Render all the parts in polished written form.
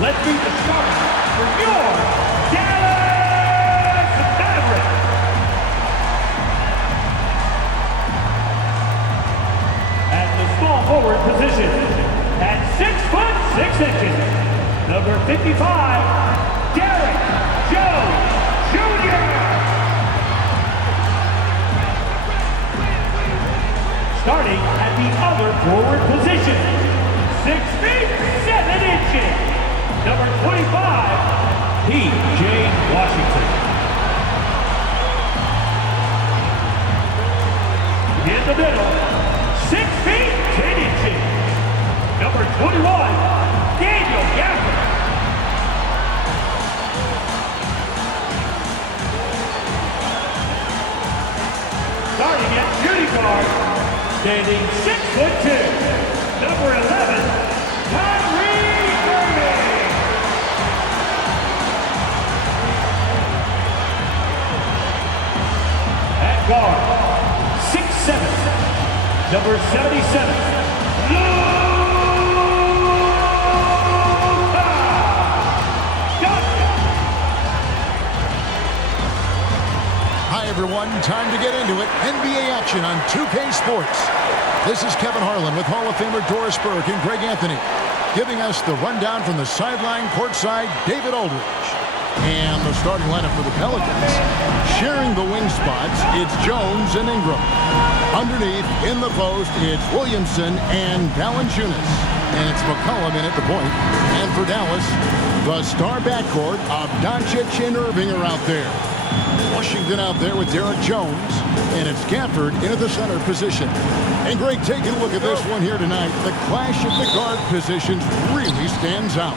Let's meet the starters for your Dallas Mavericks. At the small forward position, at 6'6", number 55, Derek Jones Jr. Starting at the other forward position, 6 feet 7 inches, number 25, P.J. Washington. In the middle, 6 feet 10 inches, number 21, Daniel Gafford. Starting at shooting guard, standing 6'2", number 11, Kyrie Irving. At guard, 6'7", number 77, Hi everyone, time to get into it. NBA action on 2K Sports. This is Kevin Harlan with Hall of Famer Doris Burke and Greg Anthony, giving us the rundown from the sideline courtside, David Aldridge. And the starting lineup for the Pelicans. Sharing the wing spots, it's Jones and Ingram. Underneath, in the post, it's Williamson and Valanciunas. And it's McCollum in at the point. And for Dallas, the star backcourt of Doncic and Irving are out there. Washington out there with Derek Jones, and it's Gafford in at the center position. And Greg, taking a look at this one here tonight, the clash of the guard positions really stands out.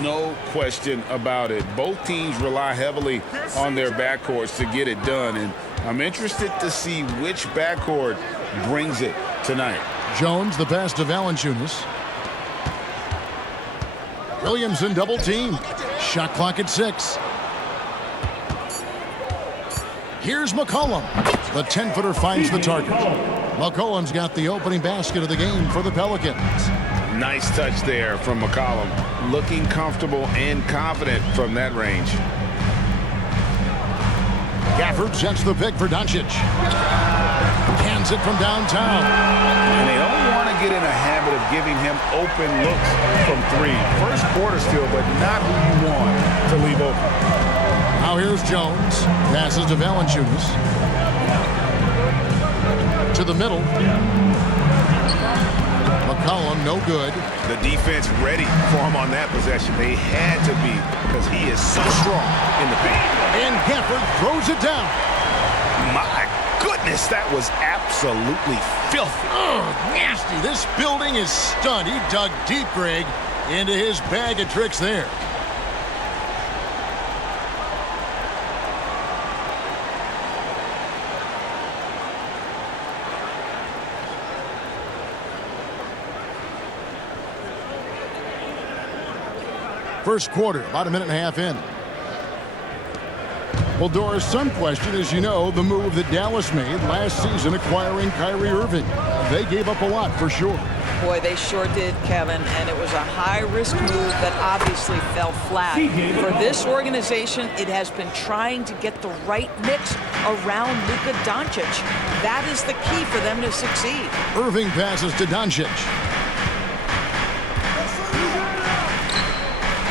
No question about it. Both teams rely heavily on their backcourts to get it done, and I'm interested to see which backcourt brings it tonight. Jones, the pass to Valanciunas. Williamson double team. Shot clock at 6. Here's McCollum. The 10-footer finds the target. McCollum's got the opening basket of the game for the Pelicans. Nice touch there from McCollum. Looking comfortable and confident from that range. Gafford sets the pick for Doncic. Hands it from downtown. And they don't want to get in a habit of giving him open looks from 3. First quarter still, but not who you want to leave open. Now here's Jones. Passes to Valanciunas. To the middle. McCollum, no good. The defense ready for him on that possession. They had to be, because he is so strong in the paint. And Gafford throws it down. My goodness, that was absolutely filthy. Oh, nasty. This building is stunned. He dug deep, Greg, into his bag of tricks there. First quarter, about a minute and a half in. Well, Doris, some question, as you know, the move that Dallas made last season acquiring Kyrie Irving. They gave up a lot for sure. Boy, they sure did, Kevin, and it was a high-risk move that obviously fell flat. For this organization, it has been trying to get the right mix around Luka Doncic. That is the key for them to succeed. Irving passes to Doncic.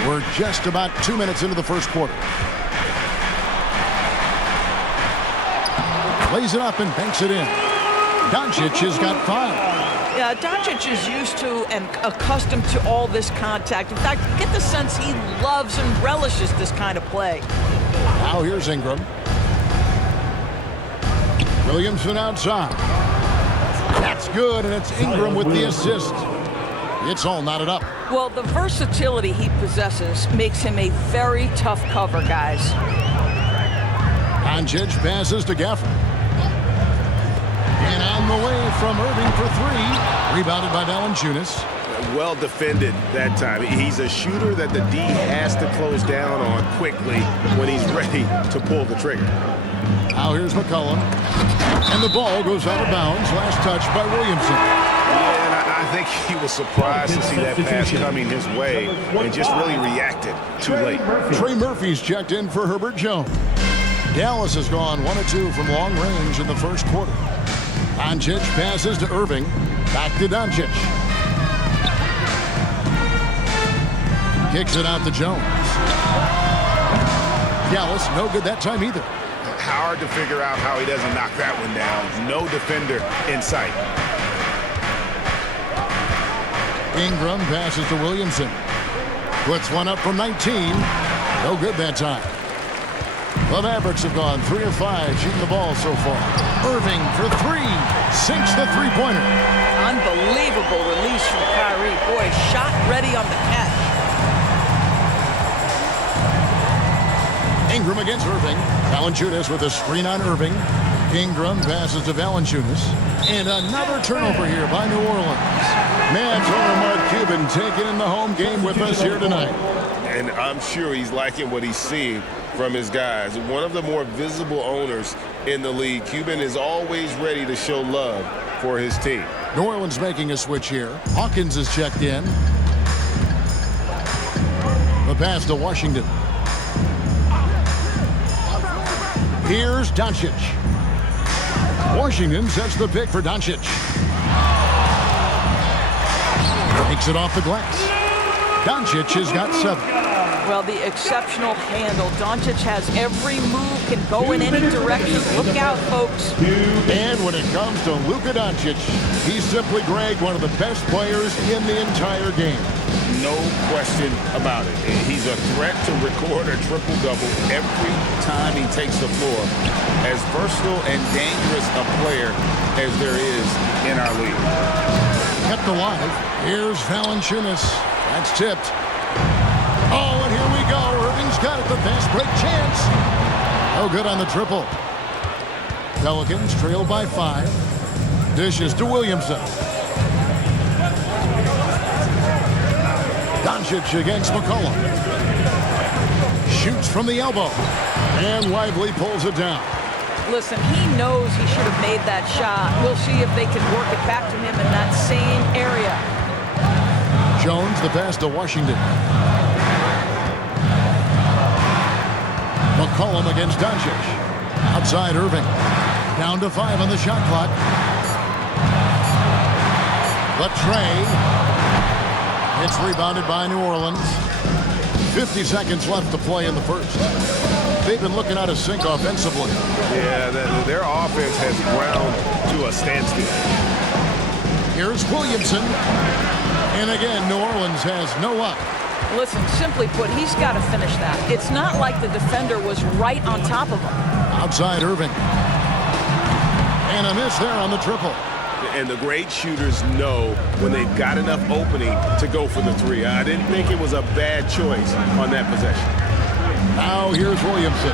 We're just about 2 minutes into the first quarter. Lays it up and banks it in. Doncic has got 5. Yeah, Doncic is used to and accustomed to all this contact. In fact, you get the sense he loves and relishes this kind of play. Now here's Ingram. Williamson outside. That's good, and it's Ingram with the assist. It's all knotted up. Well, the versatility he possesses makes him a very tough cover, guys. Doncic passes to Gafford. And on the way from Irving for 3. Rebounded by Valanciunas. Well defended that time. He's a shooter that the D has to close down on quickly when he's ready to pull the trigger. Now here's McCollum. And the ball goes out of bounds. Last touch by Williamson. Yeah, and I think he was surprised to see that pass coming his way and just really reacted too late. Trey Murphy's checked in for Herbert Jones. Dallas has gone 1 of 2 from long range in the first quarter. Doncic passes to Irving. Back to Doncic. Kicks it out to Jones. Dallas no good that time either. Hard to figure out how he doesn't knock that one down. No defender in sight. Ingram passes to Williamson. Puts one up from 19. No good that time. The Mavericks have gone 3 of 5 shooting the ball so far. Irving for 3. Sinks the three-pointer. Unbelievable release from Kyrie. Boy, shot ready on the catch. Ingram against Irving. Valanciunas with a screen on Irving. Ingram passes to Valanciunas. And another turnover here by New Orleans. Mavs owner Mark Cuban taking in the home game with us here tonight. And I'm sure he's liking what he's seeing from his guys. One of the more visible owners in the league. Cuban is always ready to show love for his team. New Orleans making a switch here. Hawkins is checked in. The pass to Washington. Here's Doncic. Washington sets the pick for Doncic. Takes it off the glass. Doncic has got 7. Well, the exceptional handle. Doncic has every move, can go in any direction. Look out, folks. And when it comes to Luka Doncic, he's simply, Greg, one of the best players in the entire game. No question about it. He's a threat to record a triple-double every time he takes the floor. As versatile and dangerous a player as there is in our league. Kept alive. Here's Valanciunas. That's tipped. Oh, and here we go. Irving's got it. The fast break chance. No good on the triple. Pelicans trail by 5. Dishes to Williamson. Doncic against McCollum. Shoots from the elbow. And Lively pulls it down. Listen, he knows he should have made that shot. We'll see if they can work it back to him in that same area. Jones, the pass to Washington. McCollum against Doncic. Outside Irving. Down to 5 on the shot clock. The tray. It's rebounded by New Orleans. 50 seconds left to play in the first. They've been looking out of sync offensively. Yeah, their offense has ground to a standstill. Here's Williamson. And again, New Orleans has no up. Listen, simply put, he's got to finish that. It's not like the defender was right on top of him. Outside Irving. And a miss there on the triple. And the great shooters know when they've got enough opening to go for the 3. I didn't think it was a bad choice on that possession. Now here's Williamson.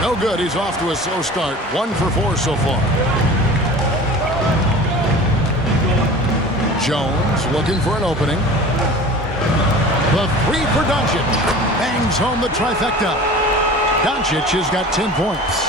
No good. He's off to a slow start. 1 for 4 so far. Jones looking for an opening. The 3 for Doncic. Bangs home the trifecta. Doncic has got 10 points.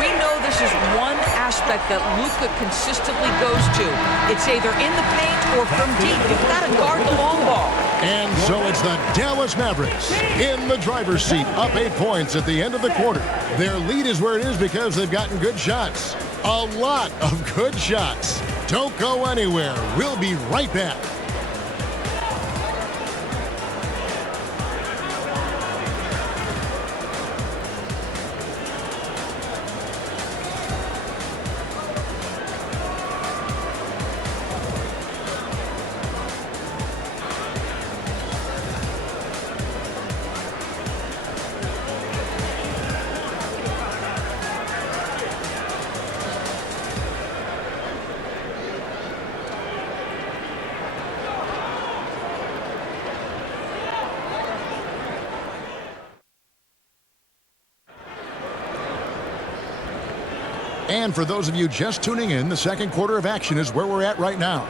We know this is one aspect that Luka consistently goes to. It's either in the paint or from deep. You've got to guard the long ball. And so it's the Dallas Mavericks in the driver's seat, up 8 points at the end of the quarter. Their lead is where it is because they've gotten good shots. A lot of good shots. Don't go anywhere. We'll be right back. And for those of you just tuning in, the second quarter of action is where we're at right now.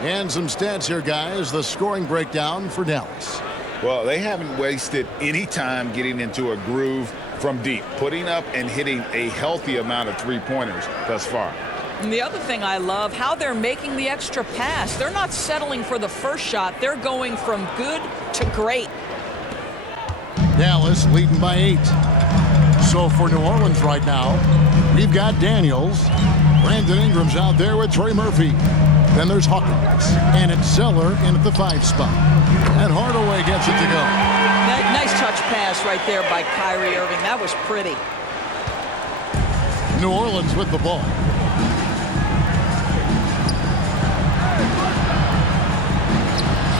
And some stats here, guys. The scoring breakdown for Dallas. Well, they haven't wasted any time getting into a groove from deep, putting up and hitting a healthy amount of three-pointers thus far. And the other thing I love, how they're making the extra pass. They're not settling for the first shot. They're going from good to great. Dallas leading by 8. So for New Orleans right now, we've got Daniels. Brandon Ingram's out there with Trey Murphy. Then there's Hawkins. And it's Zeller in at the 5 spot. And Hardaway gets it to go. Nice touch pass right there by Kyrie Irving. That was pretty. New Orleans with the ball.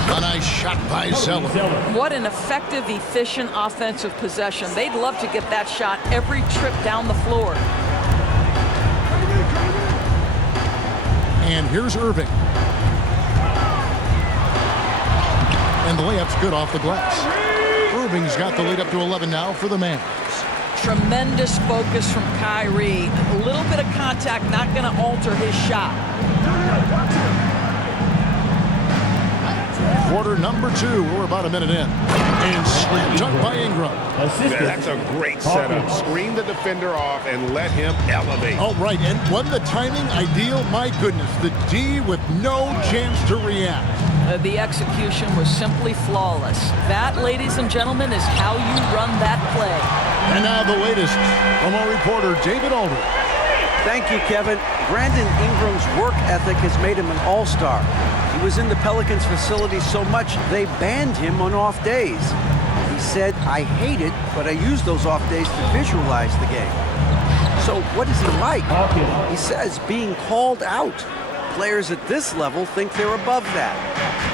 A nice shot by Zeller. What an effective, efficient offensive possession. They'd love to get that shot every trip down the floor. And here's Irving. And the layup's good off the glass. Irving's got the lead up to 11 now for the Mavericks. Tremendous focus from Kyrie. A little bit of contact, not going to alter his shot. Quarter number 2. We're about a minute in. And slam dunk by Ingram. That's a great setup. Screen the defender off and let him elevate. All right, and wasn't the timing ideal? My goodness, the D with no chance to react. The execution was simply flawless. That, ladies and gentlemen, is how you run that play. And now the latest from our reporter, David Aldridge. Thank you, Kevin. Brandon Ingram's work ethic has made him an all-star. He was in the Pelicans facility so much they banned him on off days. He said, "I hate it, but I use those off days to visualize the game." So what is he like? He says being called out. Players at this level think they're above that.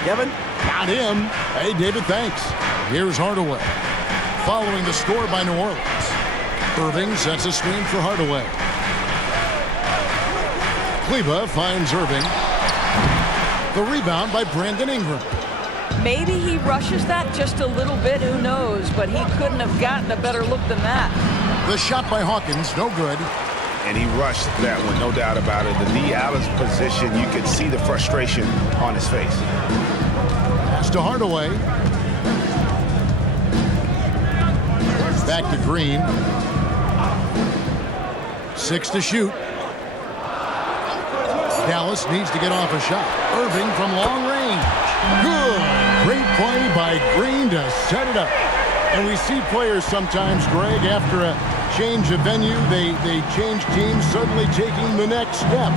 Kevin? Not him. Hey, David, thanks. Here's Hardaway. Following the score by New Orleans. Irving sets a screen for Hardaway. Kleba finds Irving. The rebound by Brandon Ingram. Maybe he rushes that just a little bit, who knows, but he couldn't have gotten a better look than that. The shot by Hawkins, no good. And he rushed that one, no doubt about it. The knee out of position, you could see the frustration on his face. Pass to Hardaway. Back to Green. 6 to shoot. Dallas needs to get off a shot. Irving from long range. Good. Great play by Green to set it up. And we see players sometimes, Greg, after a change of venue, they change teams, suddenly taking the next step.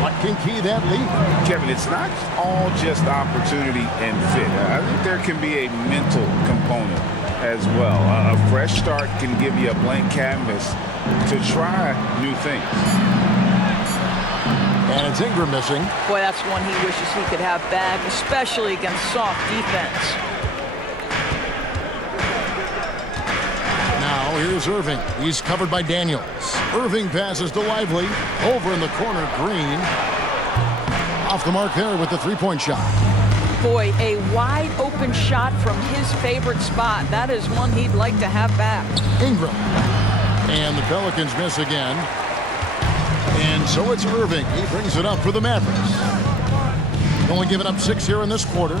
What can key that lead? Kevin, it's not all just opportunity and fit. I think there can be a mental component as well. A fresh start can give you a blank canvas to try new things. And it's Ingram missing. Boy, that's one he wishes he could have back, especially against soft defense. Now here's Irving. He's covered by Daniels. Irving passes to Lively. Over in the corner, Green. Off the mark there with the three-point shot. Boy, a wide open shot from his favorite spot. That is one he'd like to have back. Ingram. And the Pelicans miss again. And so it's Irving. He brings it up for the Mavericks. Only giving up 6 here in this quarter.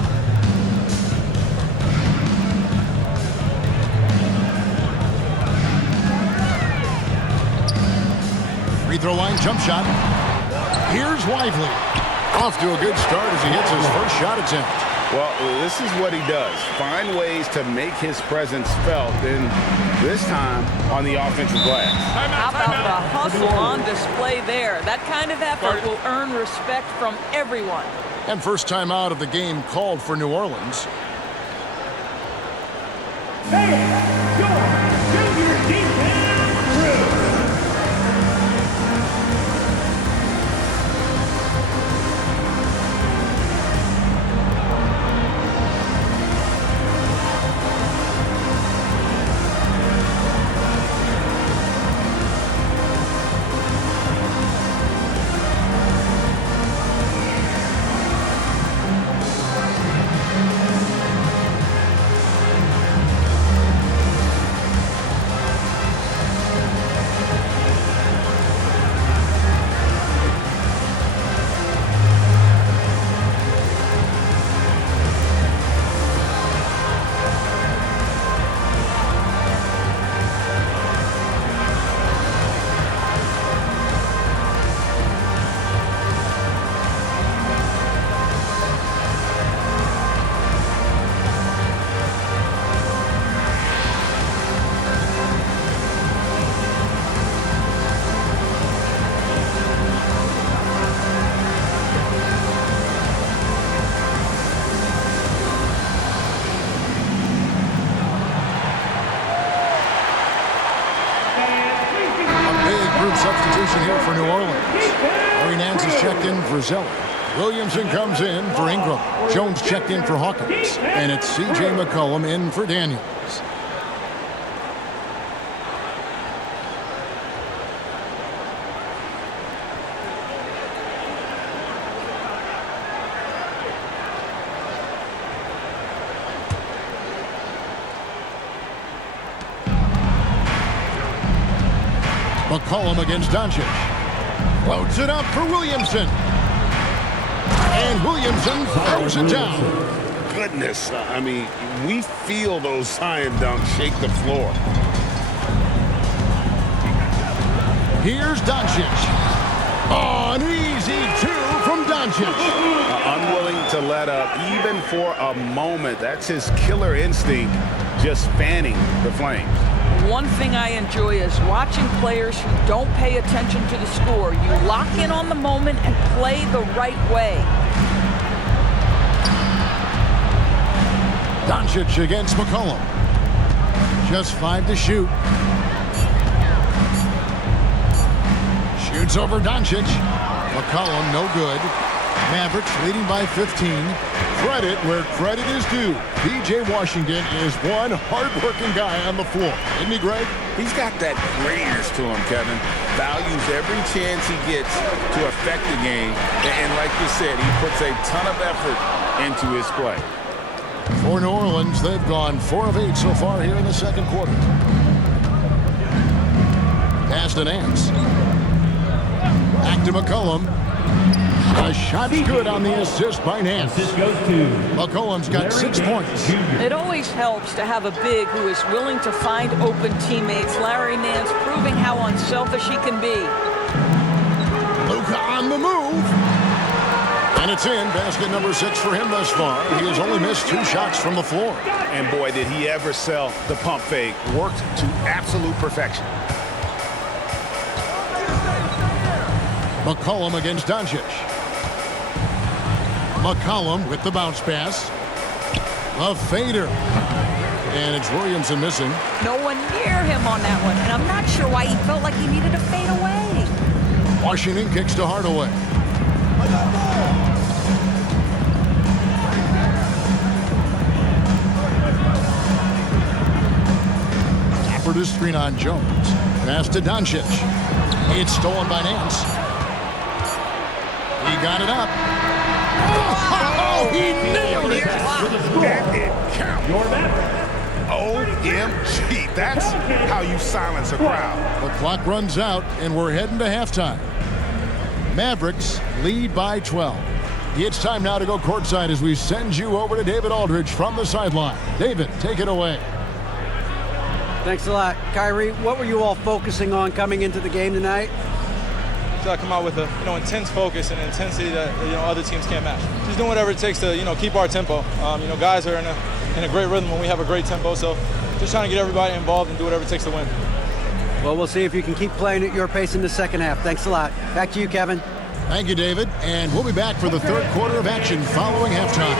Free throw line jump shot. Here's Lively. Off to a good start as he hits his first shot attempt. Well, this is what he does. Find ways to make his presence felt, and this time on the offensive glass. How about the hustle on display there? That kind of effort will earn respect from everyone. And first time out of the game called for New Orleans. Junior defense crew. checked in for Zeller. Williamson comes in for Ingram. Jones checked in for Hawkins. And it's C.J. McCollum in for Daniels. McCollum against Doncic. Floats it up for Williamson. And Williamson throws it down. Goodness, I mean, we feel those science dunks shake the floor. Here's Doncic. Oh, an easy two from Doncic. Unwilling to let up even for a moment. That's his killer instinct, just fanning the flames. One thing I enjoy is watching players who don't pay attention to the score. You lock in on the moment and play the right way. Doncic against McCollum. Just 5 to shoot. Shoots over Doncic. McCollum no good. Mavericks leading by 15. Credit where credit is due. P.J. Washington is one hard-working guy on the floor. Isn't he, Greg? He's got that grittiness to him, Kevin. Values every chance he gets to affect the game. And like you said, he puts a ton of effort into his play. For New Orleans, they've gone 4 of 8 so far here in the second quarter. Pass to Nance. Back to McCollum. A shot's good on the assist by Nance. McCollum's got 6 points. It always helps to have a big who is willing to find open teammates. Larry Nance proving how unselfish he can be. Luka on the move. And it's in. Basket number 6 for him thus far. He has only missed 2 shots from the floor. And boy, did he ever sell the pump fake. Worked to absolute perfection. McCollum against Doncic. McCollum with the bounce pass. A fader. And it's Williamson missing. No one near him on that one. And I'm not sure why he felt like he needed to fade away. Washington kicks to Hardaway. Tapper to screen on Jones. Pass to Doncic. It's stolen by Nance. He got it up. Oh, he nailed it. That it counts. Your Mavericks. OMG. That's how you silence a crowd. The clock runs out, and we're heading to halftime. Mavericks lead by 12. It's time now to go courtside as we send you over to David Aldridge from the sideline. David, take it away. Thanks a lot. Kyrie, what were you all focusing on coming into the game tonight? So I come out with a intense focus and intensity that other teams can't match. Just doing whatever it takes to keep our tempo. Guys are in a great rhythm when we have a great tempo. So just trying to get everybody involved and do whatever it takes to win. Well, we'll see if you can keep playing at your pace in the second half. Thanks a lot. Back to you, Kevin. Thank you, David. And we'll be back for the third quarter of action following halftime.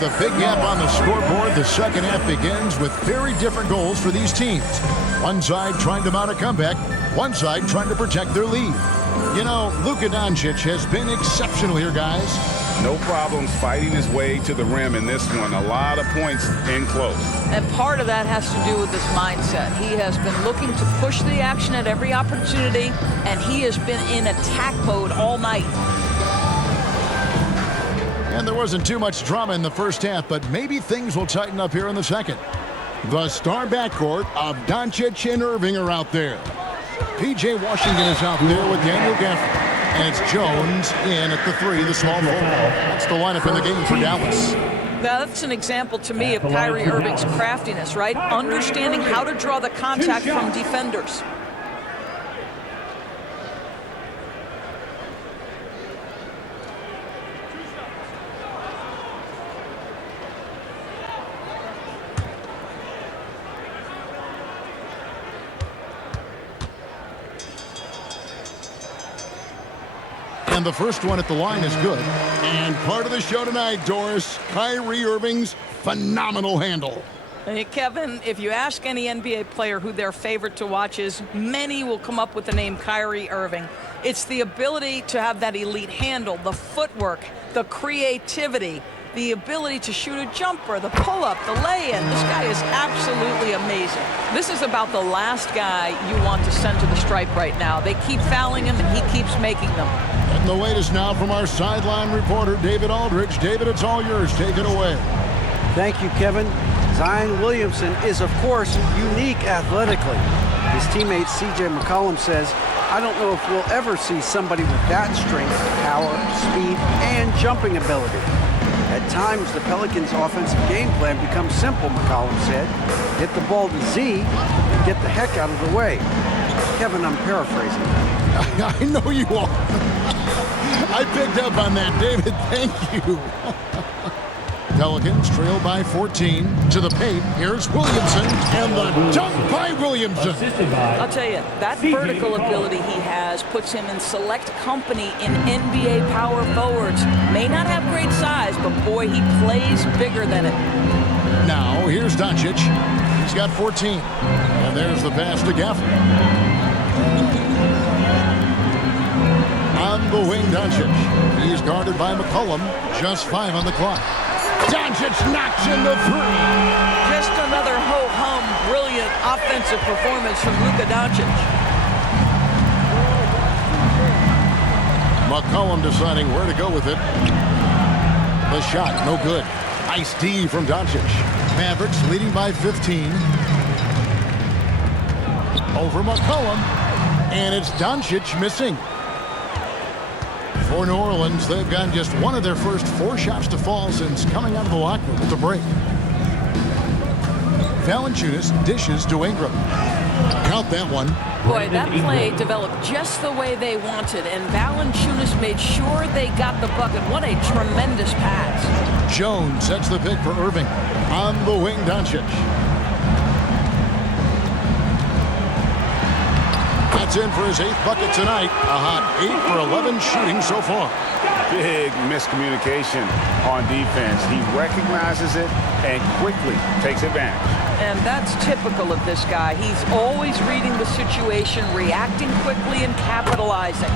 with a big gap on the scoreboard, the second half begins with very different goals for these teams. One side trying to mount a comeback, one side trying to protect their lead. You know, Luka Doncic has been exceptional here, guys. No problems fighting his way to the rim in this one. A lot of points in close. And part of that has to do with his mindset. He has been looking to push the action at every opportunity, and he has been in attack mode all night. And there wasn't too much drama in the first half, but maybe things will tighten up here in the second. The star backcourt of Doncic and Irving are out there. P.J. Washington is out there with Daniel Gafford. And it's Jones in at the 3, the small forward. That's the lineup in the game for Dallas. Now, that's an example to me of Kyrie Irving's craftiness, right? Understanding how to draw the contact from defenders. And the first one at the line is good. And part of the show tonight, Doris, Kyrie Irving's phenomenal handle. Hey, Kevin, if you ask any NBA player who their favorite to watch is, many will come up with the name Kyrie Irving. It's the ability to have that elite handle, the footwork, the creativity, the ability to shoot a jumper, the pull-up, the lay-in. This guy is absolutely amazing. This is about the last guy you want to send to the stripe right now. They keep fouling him, and he keeps making them. And the wait is now from our sideline reporter, David Aldridge. David, it's all yours. Take it away. Thank you, Kevin. Zion Williamson is, of course, unique athletically. His teammate C.J. McCollum says, I don't know if we'll ever see somebody with that strength, power, speed, and jumping ability. At times, the Pelicans' offensive game plan becomes simple, McCollum said. Get the ball to Z and get the heck out of the way. Kevin, I'm paraphrasing. I know you are. I picked up on that, David. Thank you. Pelicans trail by 14 to the paint. Here's Williamson, and the dunk by Williamson. I'll tell you, that vertical ability he has puts him in select company in NBA power forwards. May not have great size, but boy, he plays bigger than it. Now, here's Doncic. He's got 14. And there's the pass to Gafford. On the wing, Doncic. He's guarded by McCollum. Just 5 on the clock. Doncic knocks in the 3. Just another ho-hum, brilliant offensive performance from Luka Doncic. McCollum deciding where to go with it. The shot, no good. Nice D from Doncic. Mavericks leading by 15. Over McCollum. And it's Doncic missing. For New Orleans, they've gotten just one of their first 4 shots to fall since coming out of the locker room at the break. Valanciunas dishes to Ingram. Count that one. Boy, that play developed just the way they wanted, and Valanciunas made sure they got the bucket. What a tremendous pass. Jones sets the pick for Irving. On the wing, Doncic. That's in for his 8th bucket tonight. A hot 8 for 11 shooting so far. Big miscommunication on defense. He recognizes it and quickly takes advantage. And that's typical of this guy. He's always reading the situation, reacting quickly, and capitalizing.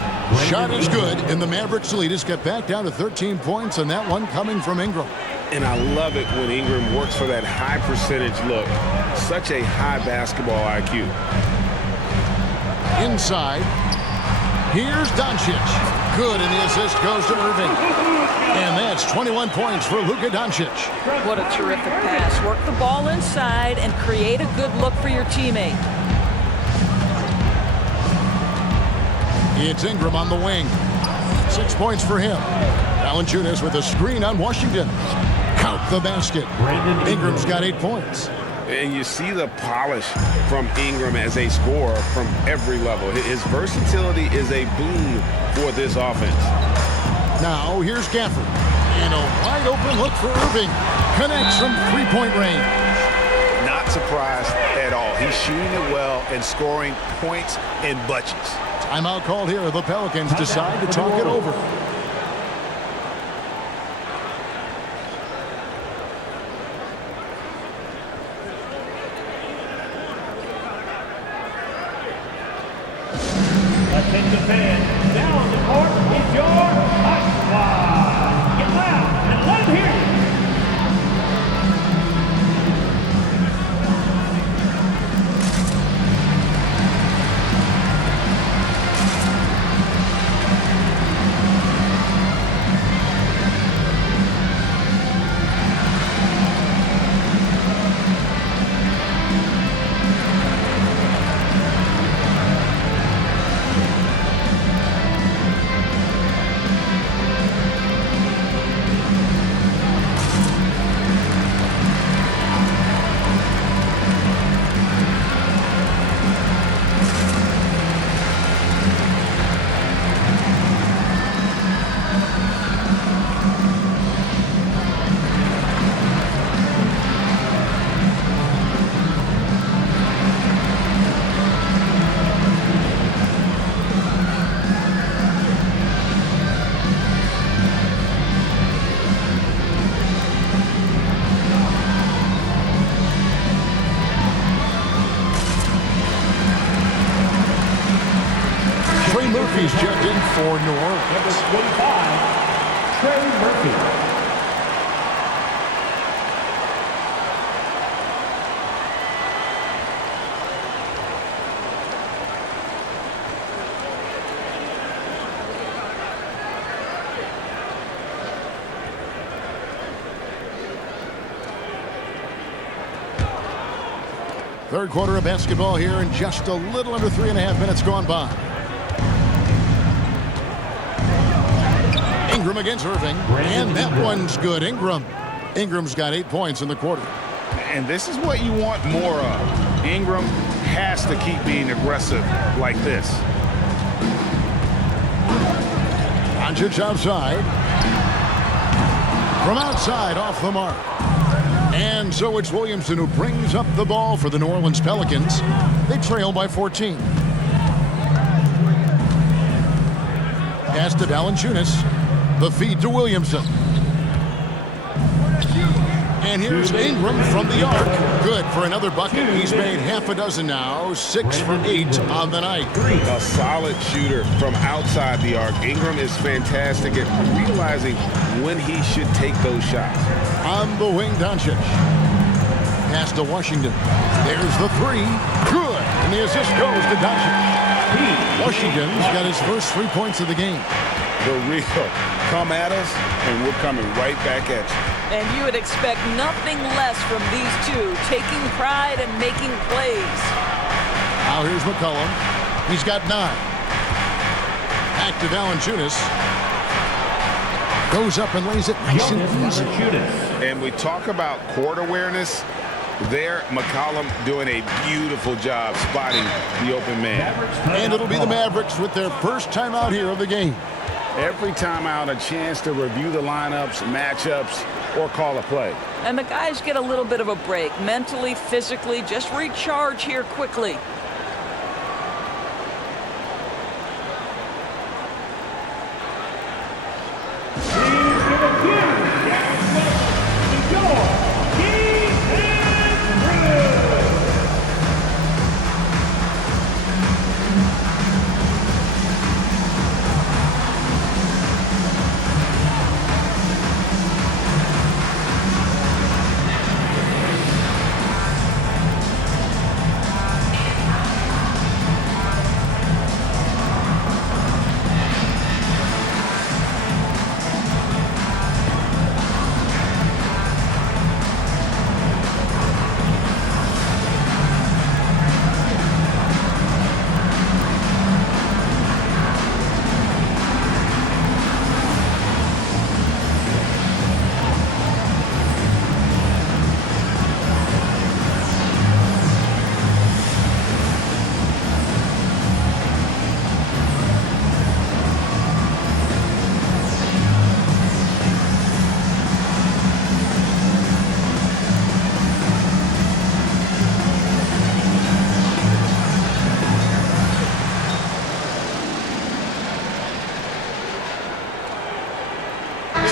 Shot is good, and the Mavericks lead has got back down to 13 points, and that one coming from Ingram. And I love it when Ingram works for that high percentage look. Such a high basketball IQ. Inside. Here's Doncic. Good, and the assist goes to Irving. And that's 21 points for Luka Doncic. What a terrific pass. Work the ball inside and create a good look for your teammate. It's Ingram on the wing. 6 points for him. Valanciunas with a screen on Washington. Count the basket. Ingram's got 8 points. And you see the polish from Ingram as a scorer from every level. His versatility is a boon for this offense. Now, here's Gafford. And a wide open look for Irving. Connects from 3-point range. Not surprised at all. He's shooting it well and scoring points in bunches. Timeout called here. The Pelicans decide to talk it over. and the fans. Now on the court is your Hot Squad. Get loud and let them hear you. Murphy's checked in for New Orleans. Number 25, Trey Murphy. Third quarter of basketball here, and just a little under 3.5 minutes gone by. Ingram against Irving, and that one's good. Ingram's got 8 points in the quarter. And this is what you want more of. Ingram has to keep being aggressive like this. Doncic outside. From outside, off the mark. And so it's Williamson who brings up the ball for the New Orleans Pelicans. They trail by 14. Pass to Valanciunas. The feed to Williamson. And here's Ingram from the arc. Good for another bucket. He's made half a dozen now. 6 for 8 on the night. A solid shooter from outside the arc. Ingram is fantastic at realizing when he should take those shots. On the wing, Doncic. Pass to Washington. There's the 3. Good. And the assist goes to Doncic. Washington's got his first 3 points of the game. The real come at us, and we're coming right back at you. And you would expect nothing less from these two, taking pride and making plays. Now here's McCollum. He's got 9. Back to Valanciunas. Goes up and lays it nice and easy. And we talk about court awareness. There, McCollum doing a beautiful job spotting the open man. And it'll be the Mavericks with their first time out here of the game. Every time out, a chance to review the lineups, matchups, or call a play. And the guys get a little bit of a break, mentally, physically, just recharge here quickly.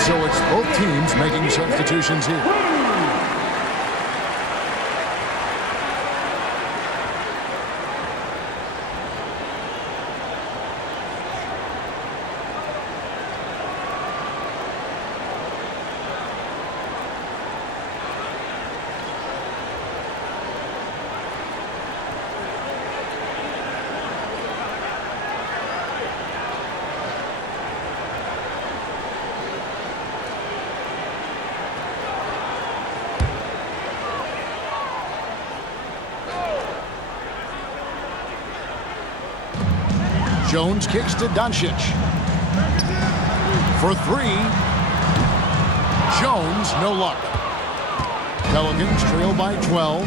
So it's both teams making substitutions here. Jones kicks to Doncic. For three. Jones, no luck. Pelicans trail by 12.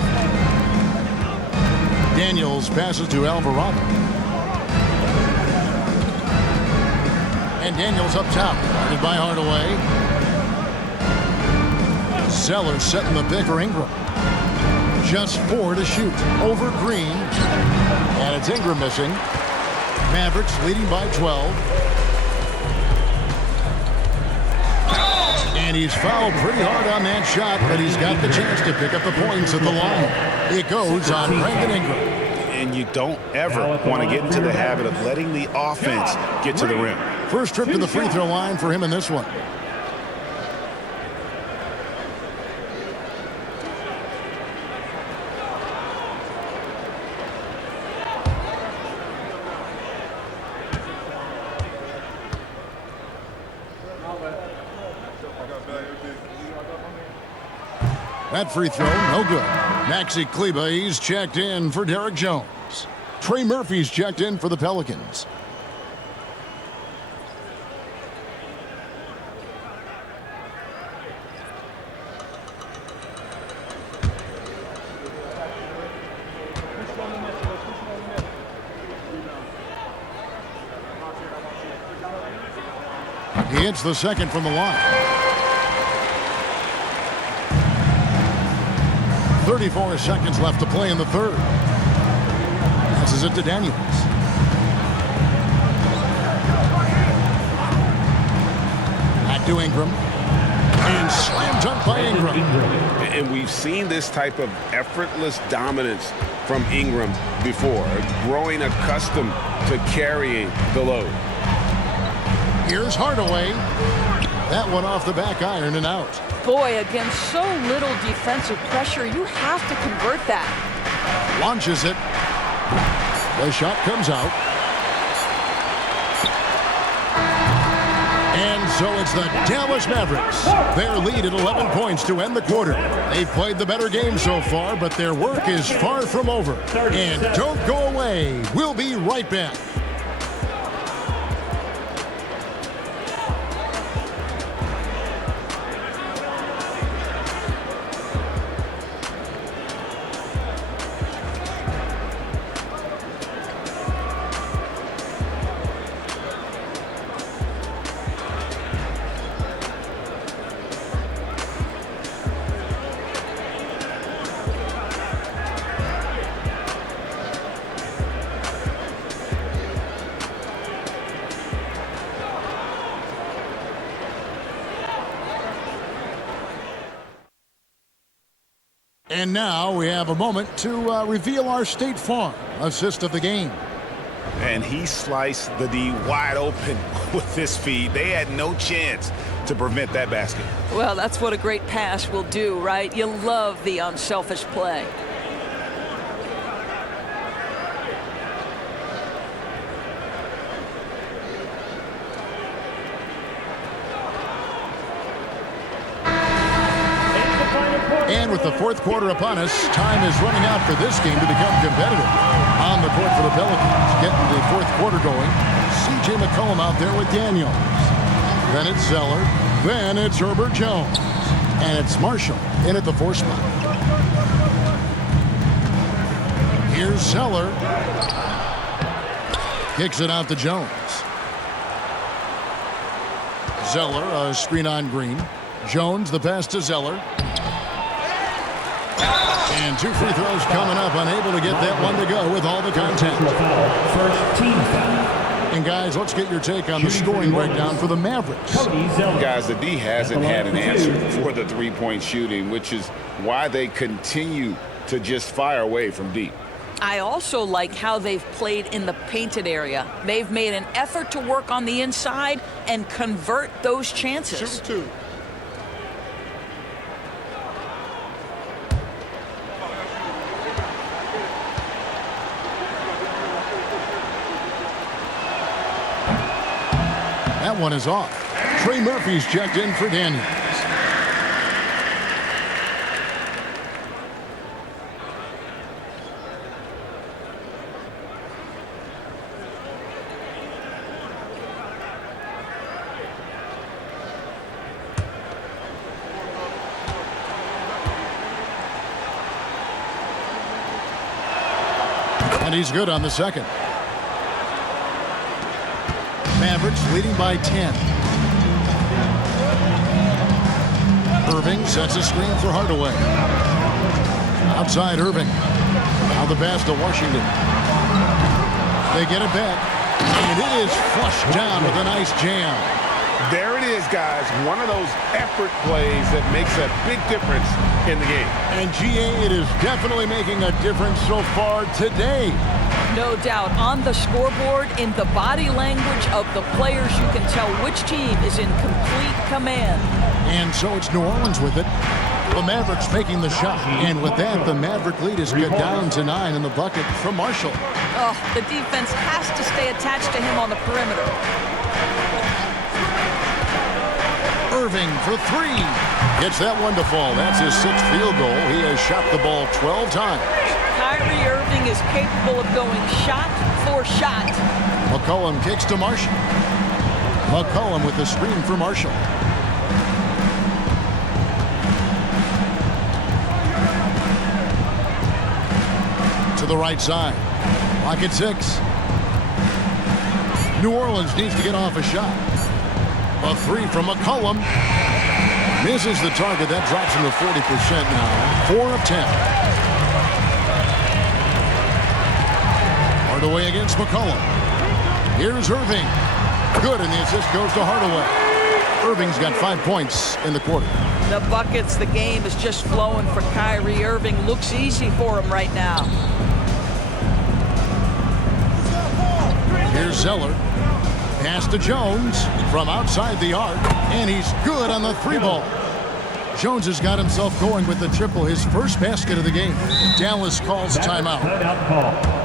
Daniels passes to Alvarado. And Daniels up top, guarded by Hardaway. Zeller setting the pick for Ingram. Just 4 to shoot. Over Green. And it's Ingram missing. Mavericks leading by 12. And he's fouled pretty hard on that shot, but he's got the chance to pick up the points at the line. It goes on Brandon Ingram. And you don't ever want to get into the habit of letting the offense get to the rim. First trip to the free throw line for him in this one. That free throw, no good. Maxi Kleber, he's checked in for Derek Jones. Trey Murphy's checked in for the Pelicans. He hits the second from the line. 34 seconds left to play in the third. Passes it to Daniels. Back to Ingram. And slam dunk by Ingram. And we've seen this type of effortless dominance from Ingram before, growing accustomed to carrying the load. Here's Hardaway. That one off the back iron and out. Boy, against so little defensive pressure, you have to convert that. Launches it. The shot comes out. And so it's the Dallas Mavericks. Their lead at 11 points to end the quarter. They've played the better game so far, but their work is far from over. And don't go away. We'll be right back. And now we have a moment to reveal our State Farm assist of the game. And he sliced the D wide open with his feed. They had no chance to prevent that basket. Well, that's what a great pass will do, right? You love the unselfish play. And with the fourth quarter upon us, time is running out for this game to become competitive. On the court for the Pelicans, getting the fourth quarter going. C.J. McCollum out there with Daniels. Then it's Zeller. Then it's Herbert Jones. And it's Marshall in at the 4 spot. Here's Zeller. Kicks it out to Jones. Zeller, a screen on Green. Jones, the pass to Zeller. And 2 free throws coming up, unable to get that one to go with all the contact. First team foul. And guys, let's get your take on the scoring breakdown for the Mavericks. Guys, the D hasn't had an answer for the three-point shooting, which is why they continue to just fire away from deep. I also like how they've played in the painted area. They've made an effort to work on the inside and convert those chances. Shoot 2. That one is off. Trey Murphy's checked in for Daniels. And he's good on the second. Mavericks leading by 10. Irving sets a screen for Hardaway. Outside Irving. Now the pass to Washington. They get it back. And it is flushed down with a nice jam. There it is, guys. One of those effort plays that makes a big difference in the game. And GA, it is definitely making a difference so far today. No doubt. On the scoreboard, in the body language of the players, you can tell which team is in complete command. And so it's New Orleans with it. The Mavericks making the shot. And with that, the Maverick lead is cut down to 9 in the bucket from Marshall. Oh, the defense has to stay attached to him on the perimeter. Irving for 3. Gets that one to fall. That's his 6th field goal. He has shot the ball 12 times. Kyrie Irving is capable of going shot for shot. McCollum kicks to Marshall. McCollum with the screen for Marshall. To the right side. Lock at 6. New Orleans needs to get off a shot. A 3 from McCollum. Misses the target. That drops him to 40% now. 4 of 10. Hardaway against McCollum. Here's Irving. Good, and the assist goes to Hardaway. Irving's got 5 points in the quarter. The buckets, the game is just flowing for Kyrie Irving. Looks easy for him right now. Here's Zeller. Pass to Jones from outside the arc, and he's good on the 3-ball. Jones has got himself going with the triple, his first basket of the game. Dallas calls timeout. Timeout call.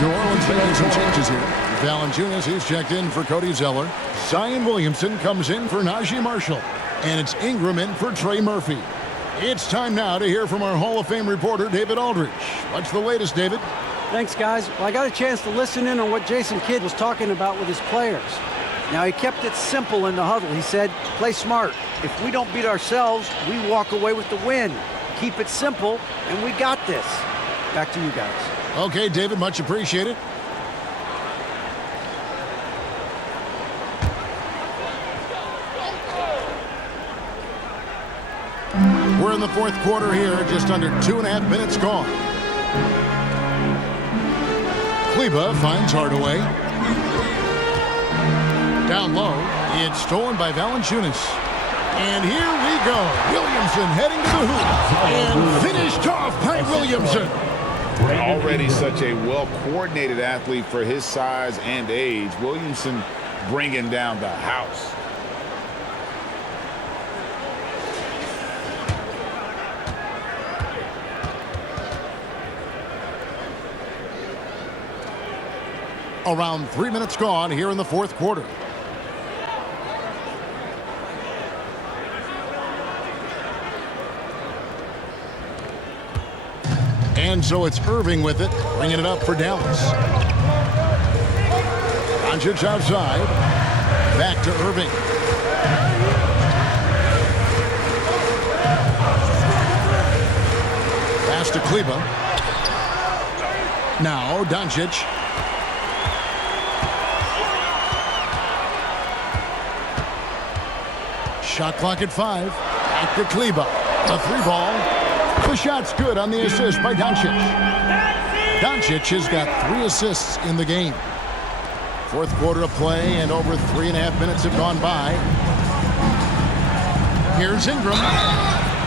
New Orleans making some changes here. Valanciunas is checked in for Cody Zeller. Zion Williamson comes in for Najee Marshall. And it's Ingram in for Trey Murphy. It's time now to hear from our Hall of Fame reporter, David Aldridge. What's the latest, David? Thanks, guys. Well, I got a chance to listen in on what Jason Kidd was talking about with his players. Now, he kept it simple in the huddle. He said, play smart. If we don't beat ourselves, we walk away with the win. Keep it simple, and we got this. Back to you guys. Okay, David, much appreciated. We're in the fourth quarter here, just under 2.5 minutes gone. Kleba finds Hardaway. Down low, it's stolen by Valanciunas. And here we go. Williamson heading to the hoop. And finished off by Williamson. Already such a well-coordinated athlete for his size and age. Williamson bringing down the house. Around 3 minutes gone here in the fourth quarter. And so it's Irving with it, bringing it up for Dallas. Doncic outside. Back to Irving. Pass to Kleba. Now Doncic. Shot clock at 5. Back to Kleba. A 3-ball. The shot's good on the assist by Doncic. Doncic has got 3 assists in the game. Fourth quarter of play, and over 3.5 minutes have gone by. Here's Ingram.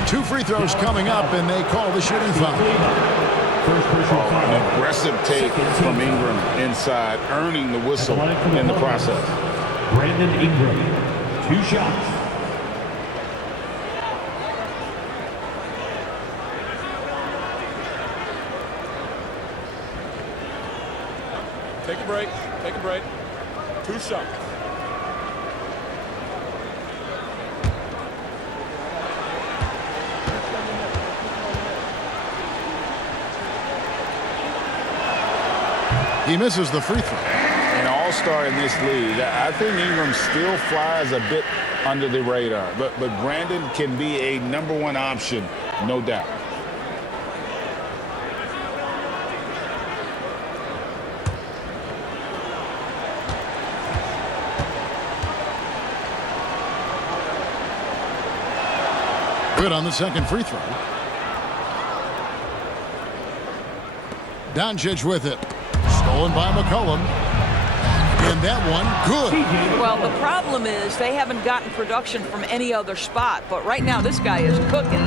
2 free throws coming up, and they call the shooting foul. An aggressive take from Ingram inside, earning the whistle in the process. Brandon Ingram, 2 shots. Take a break. Take a break. 2 shots. He misses the free throw. An all-star in this league. I think Ingram still flies a bit under the radar, but Brandon can be a #1 option, no doubt. Good on the second free throw. Doncic with it. Stolen by McCollum. And that one, good. Well, the problem is they haven't gotten production from any other spot. But right now, this guy is cooking.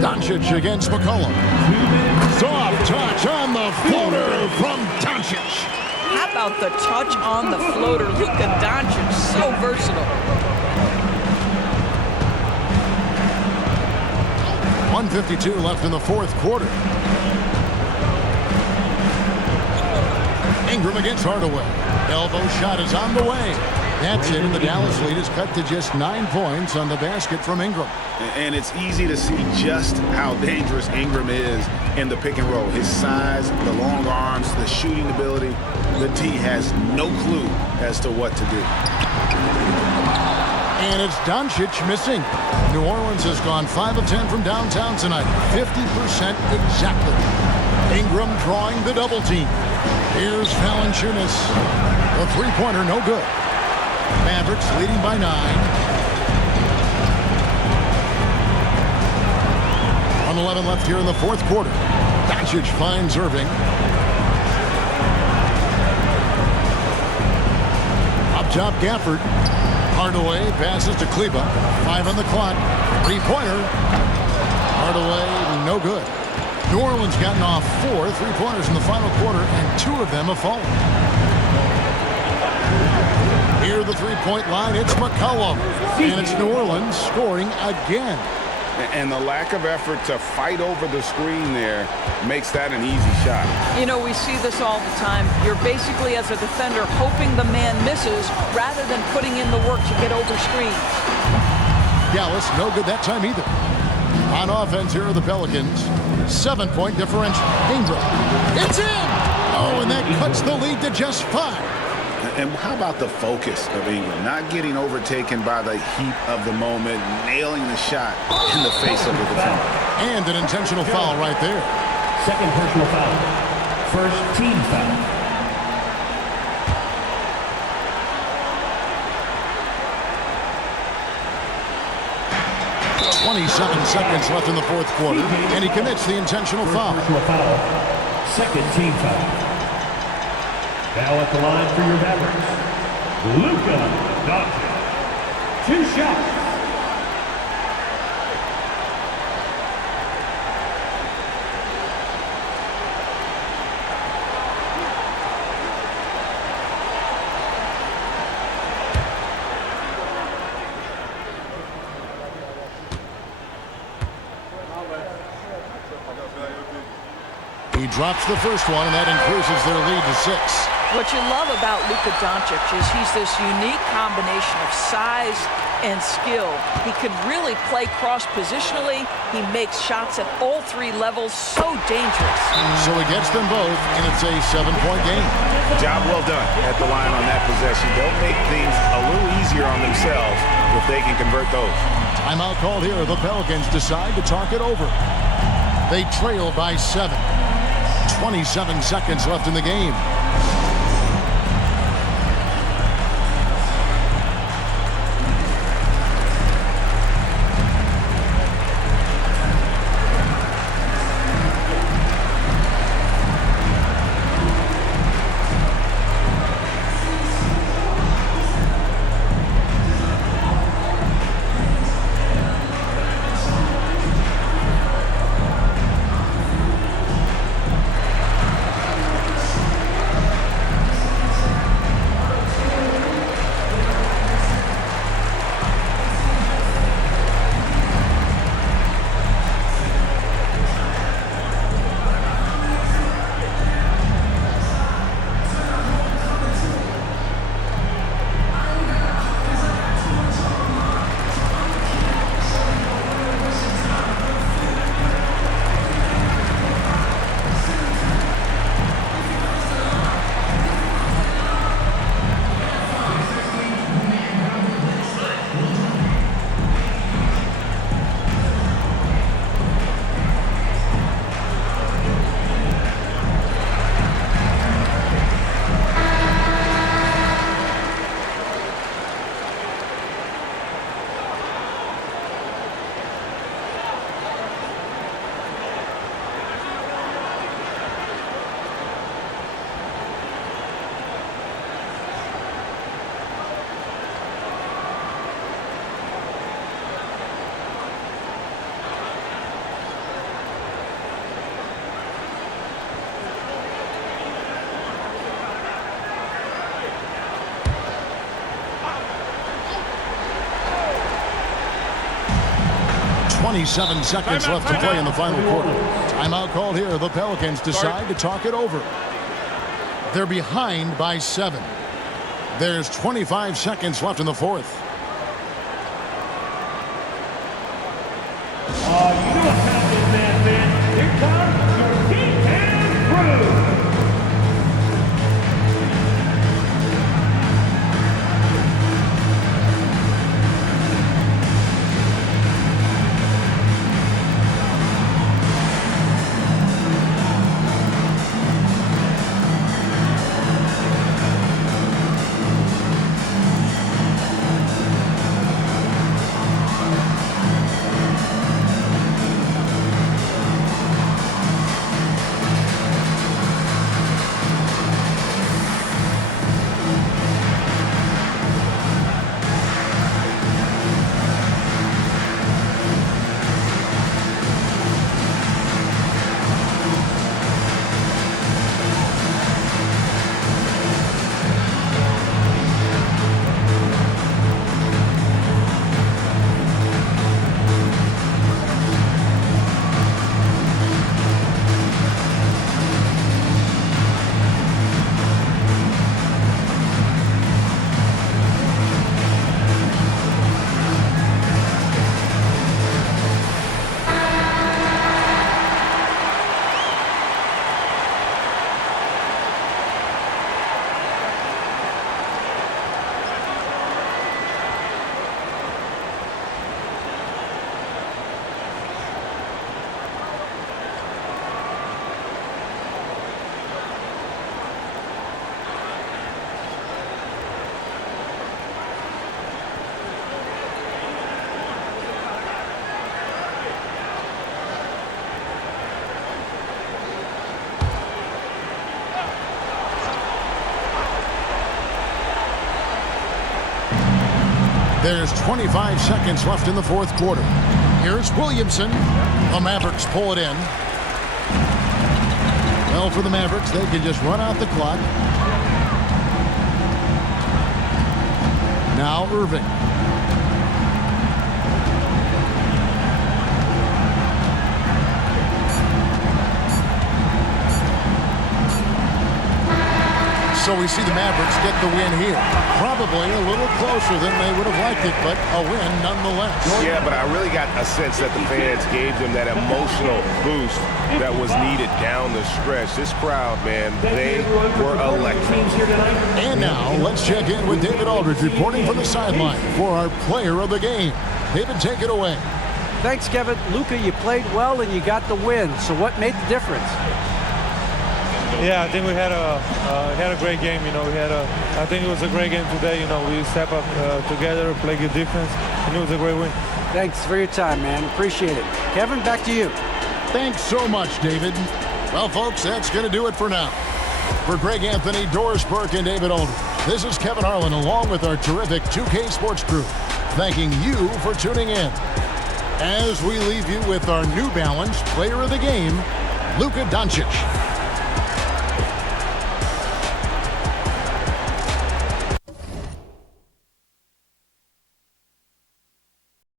Doncic against McCollum. Soft touch on the floater from Doncic. How about the touch on the floater? Luka Doncic, so versatile. 1:52 left in the fourth quarter. Ingram against Hardaway. Elbow shot is on the way. That's it, and the Dallas lead is cut to just 9 points on the basket from Ingram. And it's easy to see just how dangerous Ingram is in the pick and roll. His size, the long arms, the shooting ability. The D has no clue as to what to do. And it's Doncic missing. New Orleans has gone 5 of 10 from downtown tonight. 50% exactly. Ingram drawing the double team. Here's Valanciunas. The three-pointer, no good. Mavericks leading by 9. 1:11 left here in the fourth quarter. Doncic finds Irving. Up top, Gafford. Hardaway passes to Kleba. 5 on the clock. Three-pointer. Hardaway, no good. New Orleans gotten off 4 three-pointers in the final quarter, and 2 of them have fallen. Near the three-point line, it's McCollum. And it's New Orleans scoring again. And the lack of effort to fight over the screen there makes that an easy shot. You know, we see this all the time. You're basically, as a defender, hoping the man misses rather than putting in the work to get over screens. Dallas, no good that time either. On offense, here are the Pelicans. 7-point differential. Ingram. It's in! Oh, and that cuts the lead to just 5. And how about the focus of Ingram? Not getting overtaken by the heat of the moment, nailing the shot in the face of the defender. And an intentional foul right there. Second personal foul. First team foul. .27 seconds left in the fourth quarter, and he commits the intentional foul. Personal foul. Second team foul. Now at the line for your Mavericks, Luka Doncic. 2 shots. He drops the first one, and that increases their lead to 6. What you love about Luka Doncic is he's this unique combination of size and skill. He can really play cross-positionally. He makes shots at all three levels. So dangerous. So he gets them both, and it's a 7-point game. Job well done at the line on that possession. They'll make things a little easier on themselves if they can convert those. Timeout called here. The Pelicans decide to talk it over. They trail by 7. 27 seconds left in the game. .27 seconds left to play in the final quarter. Timeout called here. The Pelicans decide to talk it over. They're behind by 7. There's 25 seconds left in the fourth. You know what kind of man, man. Here comes your Pecan crew. There's 25 seconds left in the fourth quarter. Here's Williamson. The Mavericks pull it in. Well, for the Mavericks, they can just run out the clock. Now Irving. So we see the Mavericks get the win here. Probably a little closer than they would have liked it, but a win nonetheless. Yeah, but I really got a sense that the fans gave them that emotional boost that was needed down the stretch. This crowd, man, they were electric. And now let's check in with David Aldridge reporting from the sideline for our player of the game. David, take it away. Thanks, Kevin. Luka, you played well and you got the win. So what made the difference? Yeah, I think we had a great game. You know, I think it was a great game today. You know, we step up together, play good defense, and it was a great win. Thanks for your time, man. Appreciate it. Kevin, back to you. Thanks so much, David. Well, folks, that's going to do it for now. For Greg Anthony, Doris Burke, and David Aldridge, this is Kevin Harlan along with our terrific 2K Sports crew, thanking you for tuning in. As we leave you with our New Balance player of the game, Luka Doncic.